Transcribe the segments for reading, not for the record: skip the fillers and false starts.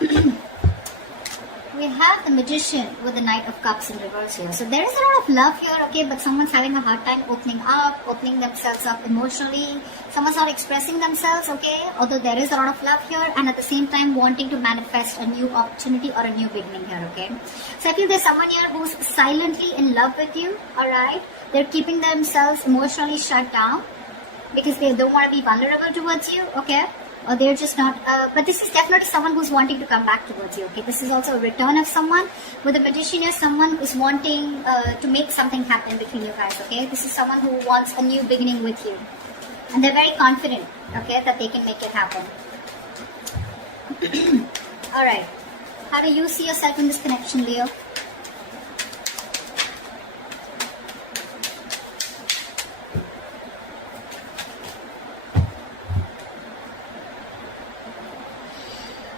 We have the Magician with the Knight of Cups in reverse here. So there is a lot of love here, okay, but someone's having a hard time opening themselves up emotionally. Someone's not expressing themselves, okay, although there is a lot of love here, and at the same time wanting to manifest a new opportunity or a new beginning here, okay. So I feel there's someone here who's silently in love with you, alright. They're keeping themselves emotionally shut down because they don't want to be vulnerable towards you, okay. Or they're just not, but this is definitely someone who's wanting to come back towards you, okay. This is also a return of someone. With the Magician here, someone is wanting to make something happen between you guys, okay. This is someone who wants a new beginning with you. And they're very confident, okay, that they can make it happen. Alright. How do you see yourself in this connection, Leo?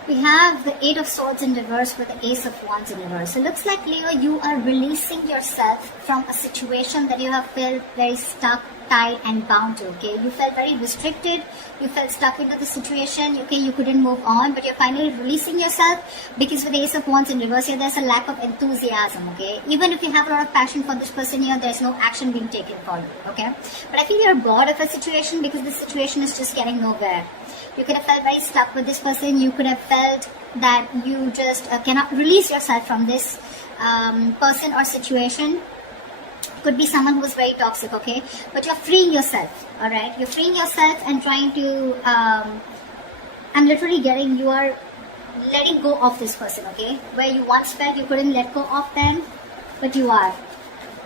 We have the Eight of Swords in reverse with the Ace of Wands in reverse. So it looks like, Leo, you are releasing yourself from a situation that you have felt very stuck, tied and bound to, okay? You felt very restricted, you felt stuck into the situation, okay? You couldn't move on, but you're finally releasing yourself because with the Ace of Wands in reverse here, there's a lack of enthusiasm, okay? Even if you have a lot of passion for this person here, there's no action being taken for you, okay? But I feel you're bored of a situation because the situation is just getting nowhere. You could have felt very stuck with this person. You could have felt that you just cannot release yourself from this person or situation. Could be someone who is very toxic, okay? But you're freeing yourself, alright? You're freeing yourself and trying to, I'm literally getting, you are letting go of this person, okay? Where you once felt you couldn't let go of them, but you are.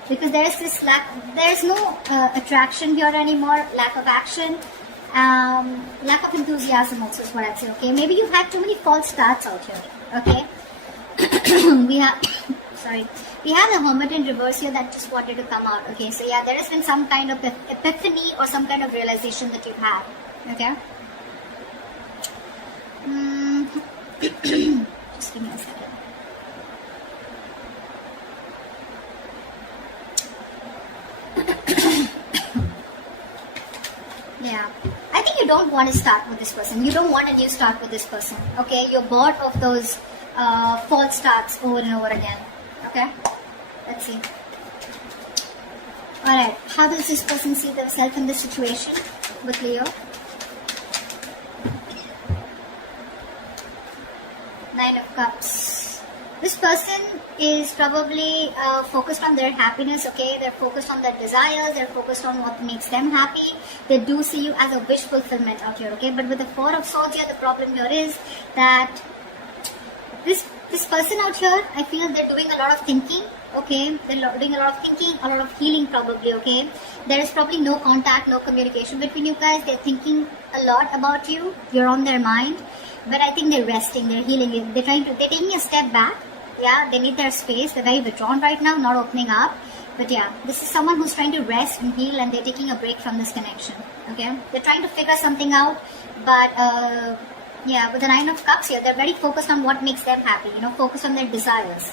Because there is this there's no attraction here anymore, lack of action. Lack of enthusiasm also is what I'd say, okay? Maybe you had too many false starts out here, okay? we have the Hermit in reverse here that just wanted to come out, okay? So yeah, there has been some kind of epiphany or some kind of realization that you've had, okay? Just give me a second. Yeah. I think you don't want to start with this person. You don't want a new start with this person. Okay? You're bored of those false starts over and over again. Okay? Let's see. Alright. How does this person see themselves in this situation with Leo? Nine of Cups. This person is probably focused on their happiness, okay? They're focused on their desires, they're focused on what makes them happy. They do see you as a wish fulfillment out here, okay? But with the Four of Swords here, the problem here is that this person out here, I feel they're doing a lot of thinking, okay? They're doing a lot of thinking, a lot of healing probably, okay? There is probably no contact, no communication between you guys. They're thinking a lot about you. You're on their mind. But I think they're resting, they're healing, they're taking a step back. Yeah, they need their space. They're very withdrawn right now, not opening up. But yeah, this is someone who's trying to rest and heal, and they're taking a break from this connection. Okay, they're trying to figure something out. But yeah, with the Nine of Cups here, they're very focused on what makes them happy. You know, focused on their desires.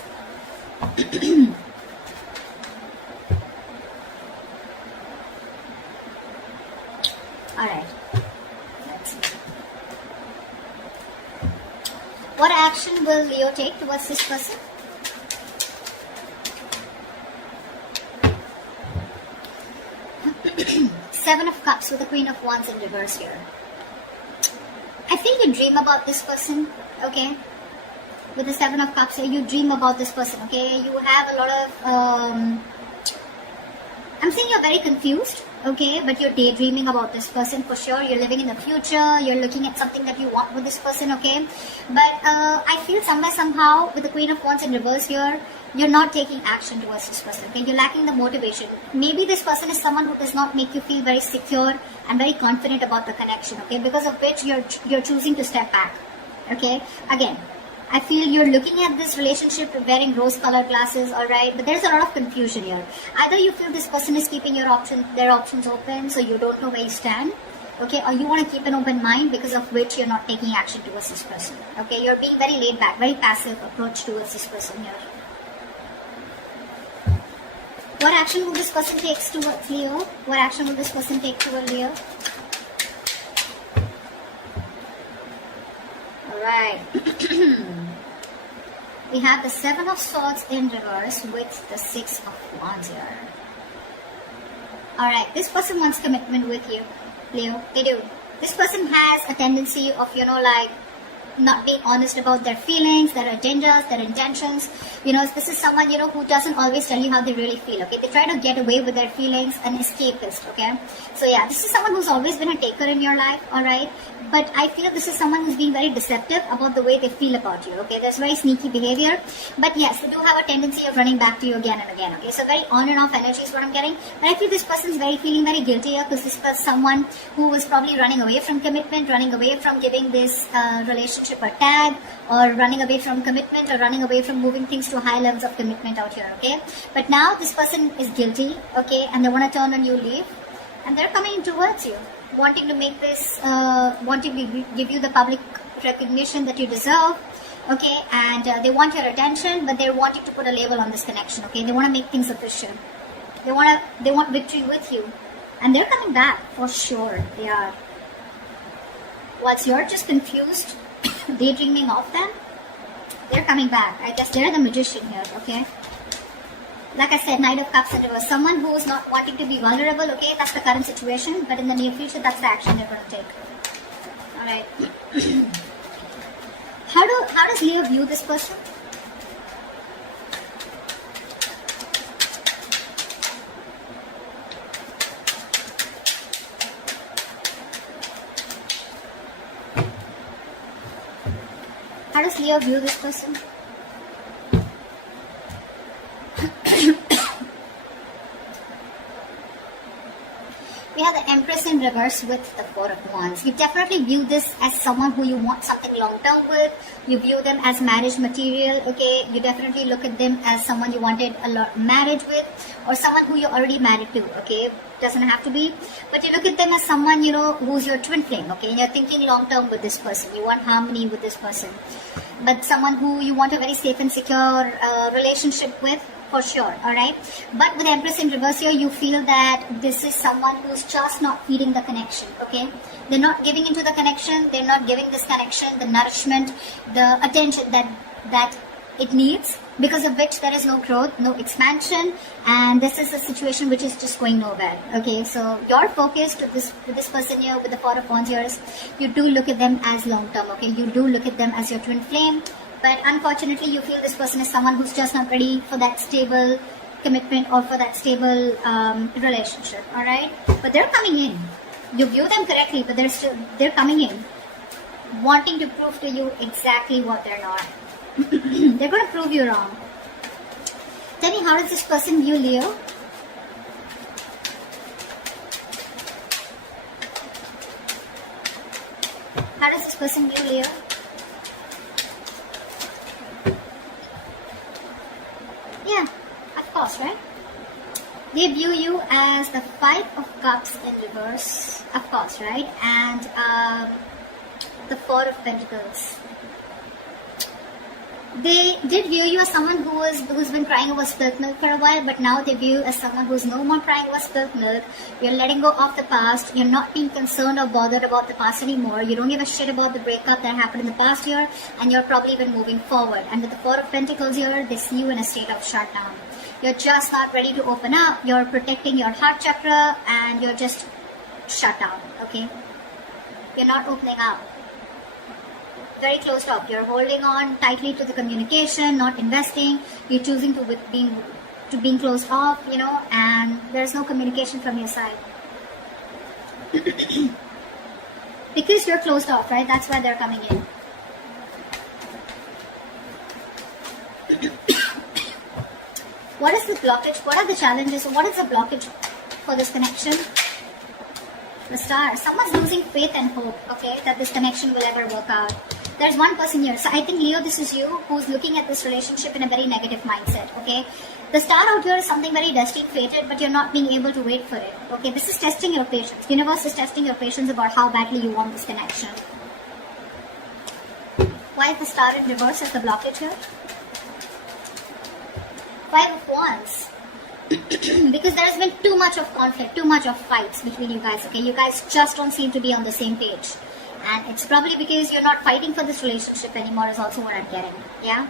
All right. What action will Leo take towards this person? Seven of Cups with the Queen of Wands in reverse here. I think you dream about this person, okay? With the Seven of Cups here, you dream about this person, okay? You have a lot of, I'm saying you're very confused, okay? But you're daydreaming about this person for sure. You're living in the future. You're looking at something that you want with this person, okay? But I feel somehow, with the Queen of Wands in reverse here, you're not taking action towards this person, okay? You're lacking the motivation. Maybe this person is someone who does not make you feel very secure and very confident about the connection, okay? Because of which you're choosing to step back, okay? Again, I feel you're looking at this relationship wearing rose-colored glasses, alright? But there's a lot of confusion here. Either you feel this person is keeping their options open, so you don't know where you stand, okay? Or you want to keep an open mind, because of which you're not taking action towards this person, okay? You're being very laid back, very passive approach towards this person here. What action will this person take towards Leo? What action will this person take towards Leo? Alright. We have the Seven of Swords in reverse with the Six of Wands here. Alright, this person wants commitment with you, Leo. They do. This person has a tendency of, like, not being honest about their feelings, their agendas, their intentions. This is someone, who doesn't always tell you how they really feel, okay? They try to get away with their feelings, an escapist, okay? So yeah, this is someone who's always been a taker in your life, alright? But I feel this is someone who's being very deceptive about the way they feel about you, okay? There's very sneaky behavior. But yes, they do have a tendency of running back to you again and again, okay? So very on and off energy is what I'm getting. But I feel this person's feeling very guilty here, because this was someone who was probably running away from commitment, running away from giving this relationship a tag, or running away from commitment, or running away from moving things to high levels of commitment out here, okay? But now this person is guilty, okay? And they want to turn on you, leave. And they're coming towards you, wanting to make this, wanting to give you the public recognition that you deserve, okay? And they want your attention, but they're wanting to put a label on this connection, okay? They want to make things official. They want victory with you. And they're coming back, for sure, they are. Whilst you're just confused, daydreaming of them, they're coming back. I guess they're the magician here, okay? Like I said, Knight of Cups in reverse. Someone who is not wanting to be vulnerable, okay? That's the current situation. But in the near future, that's the action they're going to take. Alright. How does Leo view this person? How does Leo view this person? We have the Empress in reverse with the Four of Wands. You definitely view this as someone who you want something long-term with. You view them as marriage material, okay? You definitely look at them as someone you wanted a lot marriage with, or someone who you're already married to, okay? Doesn't have to be. But you look at them as someone, who's your twin flame, okay? And you're thinking long-term with this person. You want harmony with this person. But someone who you want a very safe and secure relationship with, for sure, alright? But with Empress in reverse here, you feel that this is someone who's just not feeding the connection, okay? They're not giving into the connection, they're not giving this connection the nourishment, the attention that it needs, because of which there is no growth, no expansion, and this is a situation which is just going nowhere, okay? So your focus to this person here with the Four of Wands here is, you do look at them as long-term, okay? You do look at them as your twin flame. But unfortunately, you feel this person is someone who's just not ready for that stable commitment or for that stable relationship, alright? But they're coming in. You view them correctly, but they're coming in, wanting to prove to you exactly what they're not. They're going to prove you wrong. Tell me, how does this person view Leo? How does this person view Leo? Yeah, of course, right? They view you as the Five of Cups in reverse, of course, right? And the Four of Pentacles. They did view you as someone who's been crying over spilt milk for a while, but now they view you as someone who's no more crying over spilt milk. You're letting go of the past. You're not being concerned or bothered about the past anymore. You don't give a shit about the breakup that happened in the past year, and you're probably even moving forward. And with the Four of Pentacles here, they see you in a state of shutdown. You're just not ready to open up. You're protecting your heart chakra, and you're just shut down, okay? You're not opening up. Very closed off. You're holding on tightly to the communication, not investing. You're choosing to being closed off, and there's no communication from your side. Because you're closed off, right? That's why they're coming in. What is the blockage? What are the challenges? What is the blockage for this connection? The Star. Someone's losing faith and hope, okay, that this connection will ever work out. There's one person here. So I think, Leo, this is you who's looking at this relationship in a very negative mindset, okay? The Star out here is something very destined, fated, but you're not being able to wait for it, okay? This is testing your patience. Universe is testing your patience about how badly you want this connection. Why is the Star in reverse as the blockage here? Five of Wands. Because there has been too much of conflict, too much of fights between you guys, okay? You guys just don't seem to be on the same page. And it's probably because you're not fighting for this relationship anymore is also what I'm getting. Yeah.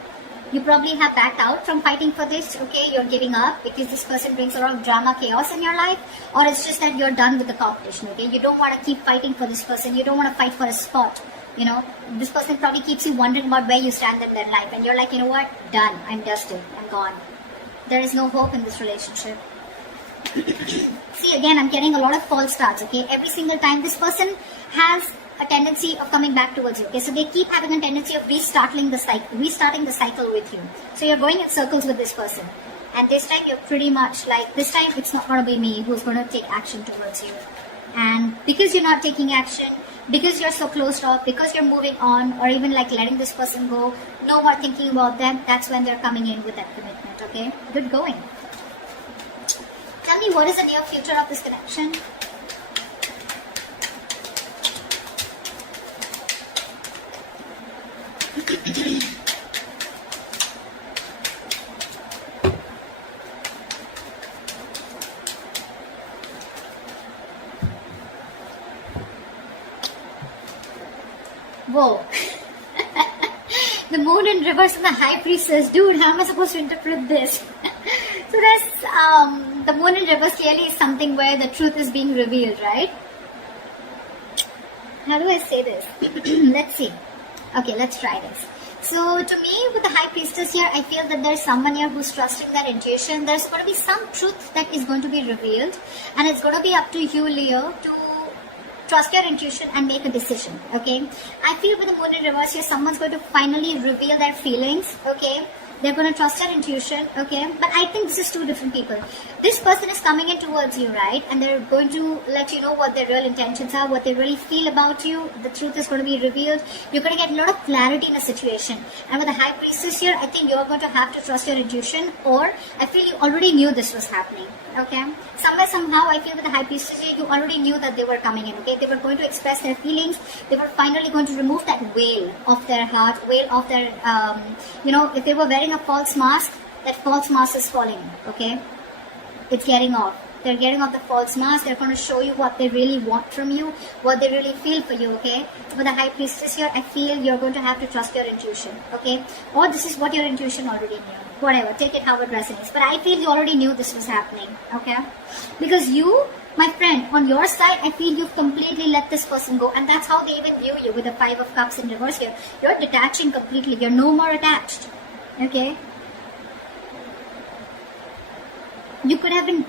You probably have backed out from fighting for this, okay? You're giving up because this person brings a lot of drama, chaos in your life, or it's just that you're done with the competition, okay? You don't want to keep fighting for this person. You don't want to fight for a spot, you know? This person probably keeps you wondering about where you stand in their life, and you're like, you know what? Done. I'm dusted. I'm gone. There is no hope in this relationship. See, again, I'm getting a lot of false starts, okay? Every single time this person has a tendency of coming back towards you, okay? So they keep having a tendency of restarting the cycle with you. So you're going in circles with this person. And this time you're pretty much like, this time it's not going to be me who's going to take action towards you. And because you're not taking action, because you're so closed off, because you're moving on, or even like letting this person go, no more thinking about them, that's when they're coming in with that commitment, okay? Good going. Tell me, what is the near future of this connection? Whoa. The moon in reverse and the high priestess. Dude, how am I supposed to interpret this? So that's, the moon in reverse clearly is something where the truth is being revealed, right? How do I say this? Let's see. Okay, let's try this. So to me, with the high priestess here, I feel that there's someone here who's trusting their intuition. There's going to be some truth that is going to be revealed, and it's going to be up to you, Leo, to trust your intuition and make a decision, okay? I feel with the moon in reverse here, someone's going to finally reveal their feelings, okay? They're going to trust their intuition, okay? But I think this is two different people. This person is coming in towards you, right? And they're going to let you know what their real intentions are, what they really feel about you. The truth is going to be revealed. You're going to get a lot of clarity in a situation. And with the high priestess here, I think you're going to have to trust your intuition, or I feel you already knew this was happening, okay? Somewhere, somehow, I feel with the high priestess here, you already knew that they were coming in, okay? They were going to express their feelings. They were finally going to remove that veil of their heart, veil of their, you know, if they were wearing a false mask, that false mask is falling, okay? It's getting off. They're getting off the false mask. They're going to show you what they really want from you, what they really feel for you, okay? With the high priestess here, I feel you're going to have to trust your intuition, okay? Or this is what your intuition already knew. Whatever, take it how it resonates. But I feel you already knew this was happening, okay? Because you, my friend, on your side, I feel you've completely let this person go. And that's how they even view you with the 5 of Cups in reverse here. You're detaching completely. You're no more attached, okay? You could have been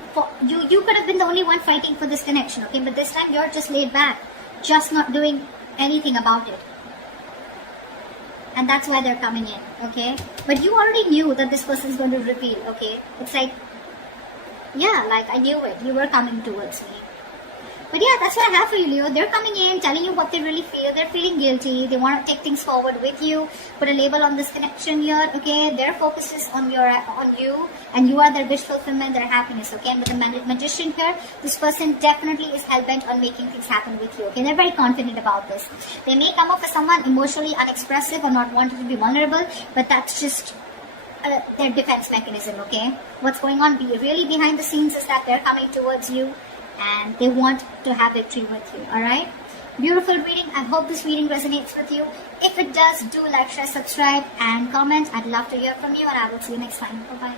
you could have been the only one fighting for this connection, okay? But this time you're just laid back, just not doing anything about it. And that's why they're coming in, okay? But you already knew that this person is going to reveal, okay? It's like, yeah, like I knew it. You were coming towards me. But yeah, that's what I have for you, Leo. They're coming in, telling you what they really feel. They're feeling guilty. They want to take things forward with you. Put a label on this connection here, okay? Their focus is on you, and you are their wish fulfillment, their happiness, okay? And with the magician here, this person definitely is hell-bent on making things happen with you, okay? They're very confident about this. They may come off as someone emotionally unexpressive or not wanting to be vulnerable, but that's just their defense mechanism, okay? What's going on really behind the scenes is that they're coming towards you, and they want to have victory with you, alright? Beautiful reading. I hope this reading resonates with you. If it does, do like, share, subscribe, and comment. I'd love to hear from you, and I will see you next time. Bye-bye.